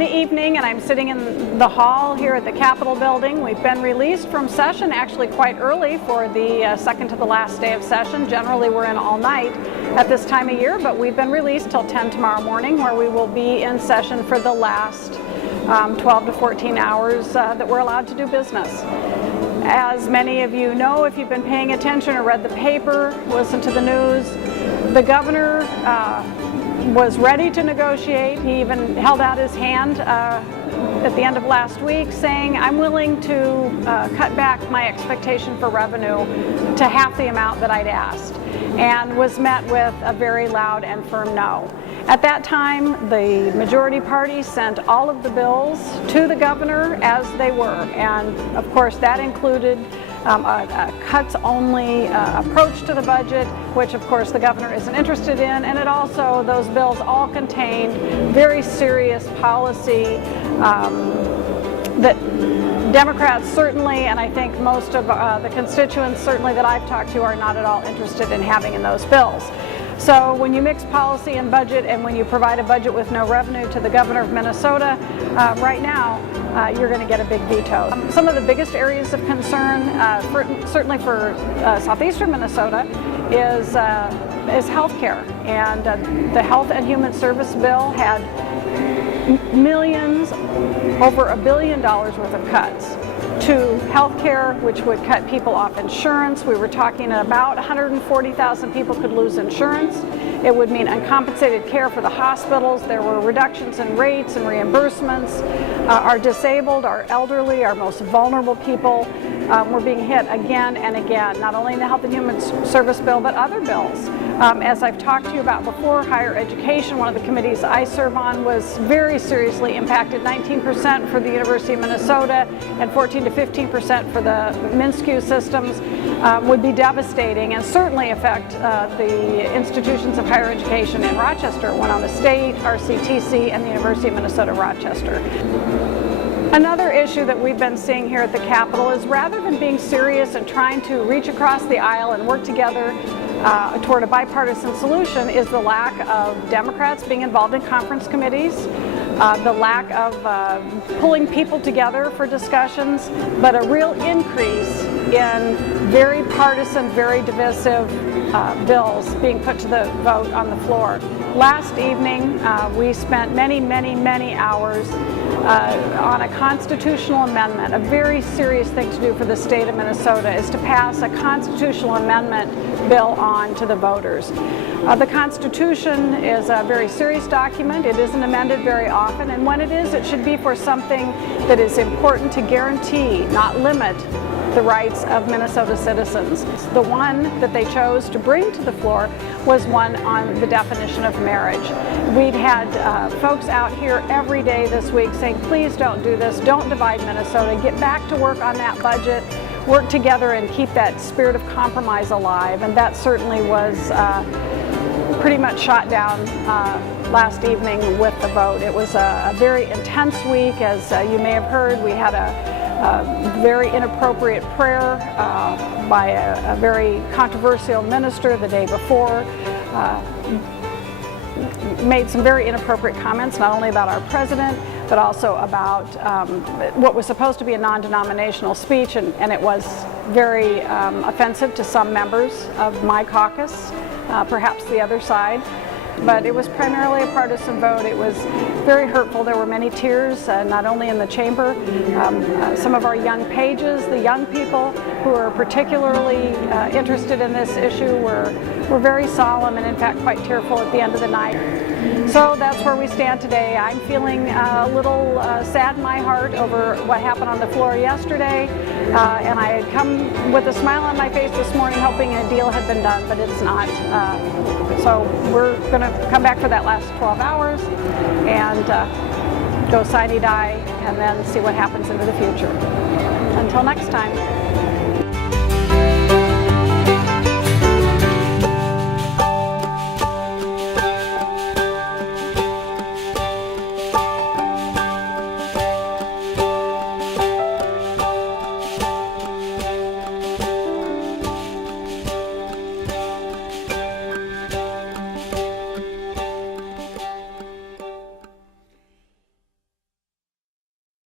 the evening, and I'm sitting in the hall here at the Capitol building. We've been released from session actually quite early for the second to the last day of session. Generally we're in all night at this time of year, but we've been released till 10 tomorrow morning, where we will be in session for the last 12 to 14 hours that we're allowed to do business. As many of you know, if you've been paying attention or read the paper, listened to the news, the governor was ready to negotiate. He even held out his hand at the end of last week saying, I'm willing to cut back my expectation for revenue to half the amount that I'd asked, and was met with a very loud and firm no. At that time, the majority party sent all of the bills to the governor as they were, and of course that included a cuts-only approach to the budget, which of course the governor isn't interested in, and it also, those bills all contained very serious policy that Democrats certainly, and I think most of the constituents certainly that I've talked to, are not at all interested in having in those bills. So when you mix policy and budget, and when you provide a budget with no revenue to the governor of Minnesota, right now you're going to get a big veto. Some of the biggest areas of concern, certainly for southeastern Minnesota, is health care. And the Health and Human Service bill had millions, over $1 billion worth of cuts to health care, which would cut people off insurance. We were talking about 140,000 people could lose insurance. It would mean uncompensated care for the hospitals. There were reductions in rates and reimbursements. Our disabled, our elderly, our most vulnerable people were being hit again and again, not only in the Health and Human Service bill, but other bills. As I've talked to you about before, higher education, one of the committees I serve on, was very seriously impacted. 19% for the University of Minnesota and 14 to 15% for the MnSCU systems would be devastating, and certainly affect the institutions of higher education in Rochester, Winona State, RCTC, and the University of Minnesota Rochester. Another issue that we've been seeing here at the Capitol is, rather than being serious and trying to reach across the aisle and work together toward a bipartisan solution, is the lack of Democrats being involved in conference committees, the lack of pulling people together for discussions, but a real increase in very partisan, very divisive bills being put to the vote on the floor. Last evening, we spent many hours on a constitutional amendment. A very serious thing to do for the state of Minnesota is to pass a constitutional amendment bill on to the voters. The Constitution is a very serious document. It isn't amended very often, and when it is, it should be for something that is important to guarantee, not limit, the rights of Minnesota citizens. The one that they chose to bring to the floor was one on the definition of marriage. We've had folks out here every day this week saying, please don't do this, don't divide Minnesota, get back to work on that budget, work together and keep that spirit of compromise alive, and that certainly was pretty much shot down last evening with the vote. It was a very intense week. As you may have heard, we had a very inappropriate prayer by a very controversial minister the day before. Made some very inappropriate comments, not only about our president, but also about what was supposed to be a non-denominational speech, and it was very offensive to some members of my caucus, perhaps the other side. But it was primarily a partisan vote. It was very hurtful. There were many tears, not only in the chamber. Some of our young pages, the young people who are particularly interested in this issue, were very solemn and in fact quite tearful at the end of the night. So that's where we stand today. I'm feeling a little sad in my heart over what happened on the floor yesterday, and I had come with a smile on my face this morning hoping a deal had been done, but it's not. So we're going to come back for that last 12 hours and go sine die, and then see what happens into the future. Until next time.